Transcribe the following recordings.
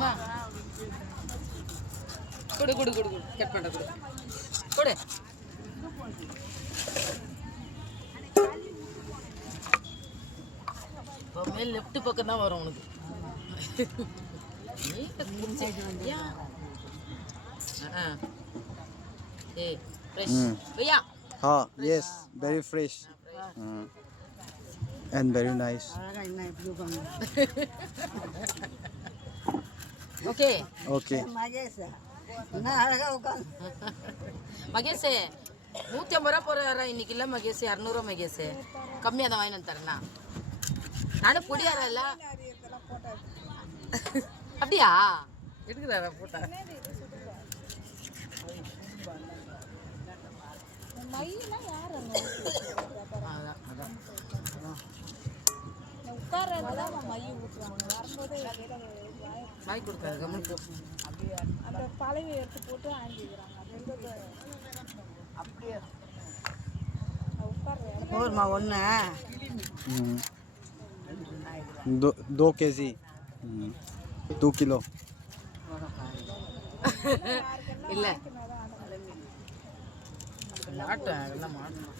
மா கொடு கொடு கொடு கொடு கட் பண்ண கொடு கொடு. இப்போ லெஃப்ட் பக்கம் தான் வரும் உனக்கு. Yes, very fresh and very nice. Okay. Okay. Mahesh 150 ரூபா போடுறாரா இன்னைக்கு? இல்லை மகேஷ் 200 மகேஷ் கம்மியாக தான் வாங்கிட்டு தரேண்ணா. நானும் பொடியாரல்ல. அப்படியா எடுக்கிறாரா போட்டா? வாய் கொடுக்காது கம்மி போ. அந்த பழவை எடுத்து போட்டு ஆஞ்சிக்கிறாங்க. அப்படியே போதுமா ஒன்று? 2 kg, 2 kilo. இல்லை மாட்டேன் அதெல்லாம் மாட்டேன்.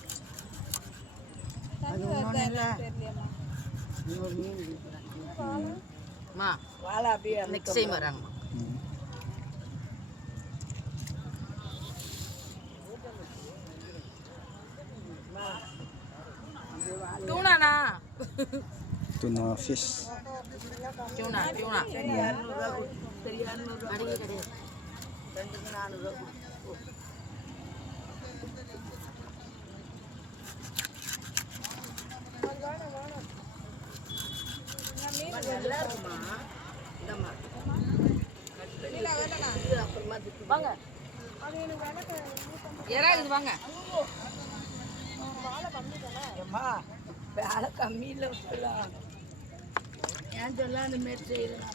நெக்ஸ்ட் டைம் வராங்கம்மா. டூனாண்ணா? Tuna fish. டூனா டூனா சரி 200 ரூபா சரி 200 ரூபா கிடையாது. 400 ரூபா. நல்லா இருக்குமா? இந்தம்மா வாங்க யாராவது வாங்க. வேலை கம்மியில் சொல்லலாம். ஏன் சொல்ல அந்த மாரி செய்யலாம்.